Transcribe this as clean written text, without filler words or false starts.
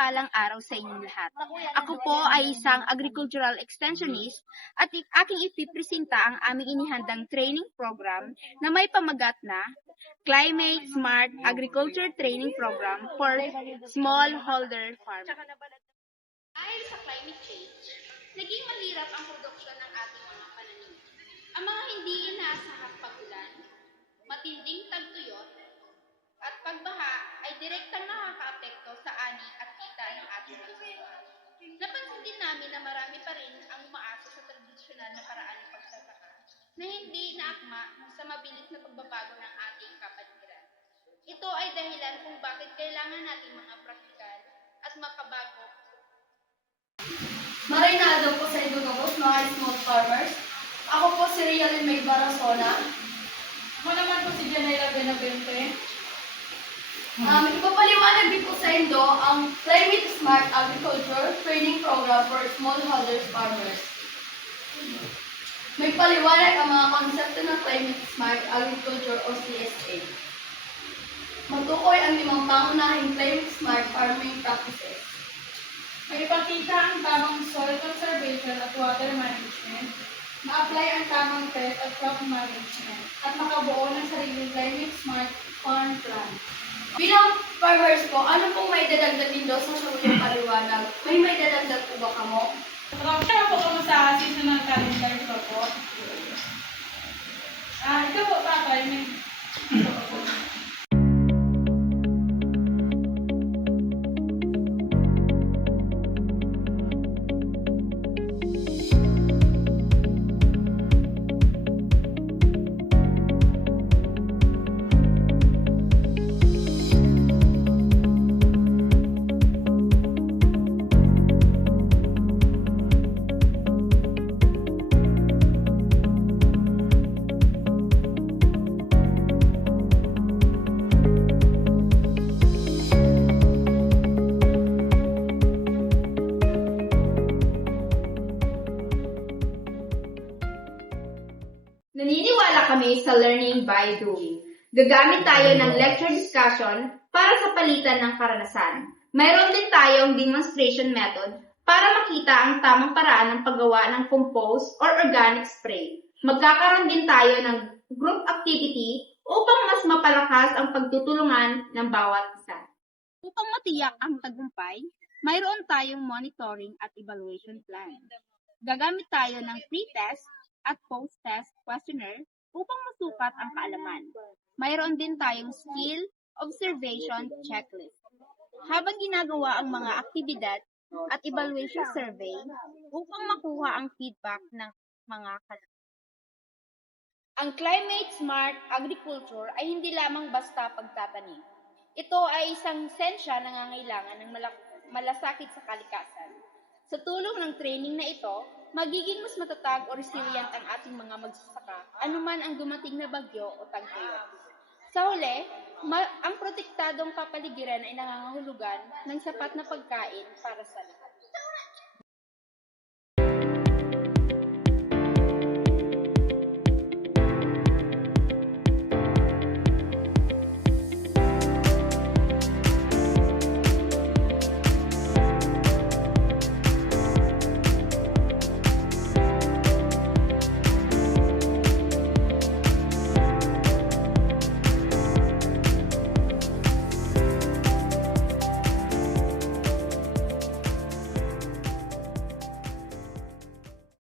mapagpalang araw sa inyong lahat. Ako po ay isang agricultural extensionist at aking ipipresenta ang aming inihandang training program na may pamagat na Climate Smart Agriculture Training Program for Smallholder Farmers. Dahil sa climate change, naging mahirap ang produksyon ng ating mga pananim. Ang mga hindi inaasahang pagulan, matinding tagtuyot, at pagbaha ay direktang nakakaapekto sa ani at kita ng ating magsasaka. Napansin din namin na marami pa rin ang umaasa sa tradisyonal na paraan ng pagsasaka na hindi naakma sa mabilis na pagbabago ng ating kapaligiran. Ito ay dahilan kung bakit kailangan nating mga praktikal at makabago. Marinado po sa Idugabos, mga small farmers. Ako po si Rialyn May Barasona. Ako naman po si Janela Benavente. Ipapaliwanag din po sa inyo ang Climate Smart Agriculture Training Program for Smallholder Farmers. May paliwanag ang mga konsepto ng Climate Smart Agriculture o CSA. Matukoy ang 5 pangunahing Climate Smart Farming Practices. May ipakita ang tamang soil conservation at water management, ma-apply ang tamang pest at crop management, at makabuo ng sariling climate smart farm plan. Bilang farmers po, ano pong may dadagdag din sa siyang paliwanag? May dadagdag po ba kamo? Siya po kamo sa seasonal calendar ko po. Ito po, tatay. Naniniwala kami sa learning by doing. Gagamit tayo ng lecture discussion para sa palitan ng karanasan. Mayroon din tayong demonstration method para makita ang tamang paraan ng paggawa ng compost or organic spray. Magkakaroon din tayo ng group activity upang mas mapalakas ang pagtutulungan ng bawat isa. Upang matiyak ang tagumpay, mayroon tayong monitoring at evaluation plan. Gagamit tayo ng pre-test at post-test questionnaire upang masukat ang kaalaman. Mayroon din tayong skill observation checklist. Habang ginagawa ang mga aktibidad at evaluation survey upang makuha ang feedback ng mga kalamang. Ang climate smart agriculture ay hindi lamang basta pagtatanim. Ito ay isang sensya na nangangailangan ng malasakit sa kalikasan. Sa tulong ng training na ito, magiging mas matatag o resilient ang ating mga magsasaka, anuman ang dumating na bagyo o tagtuyot. Sa huli, ang protektadong kapaligiran ay nangangahulugan ng sapat na pagkain para sa lahat.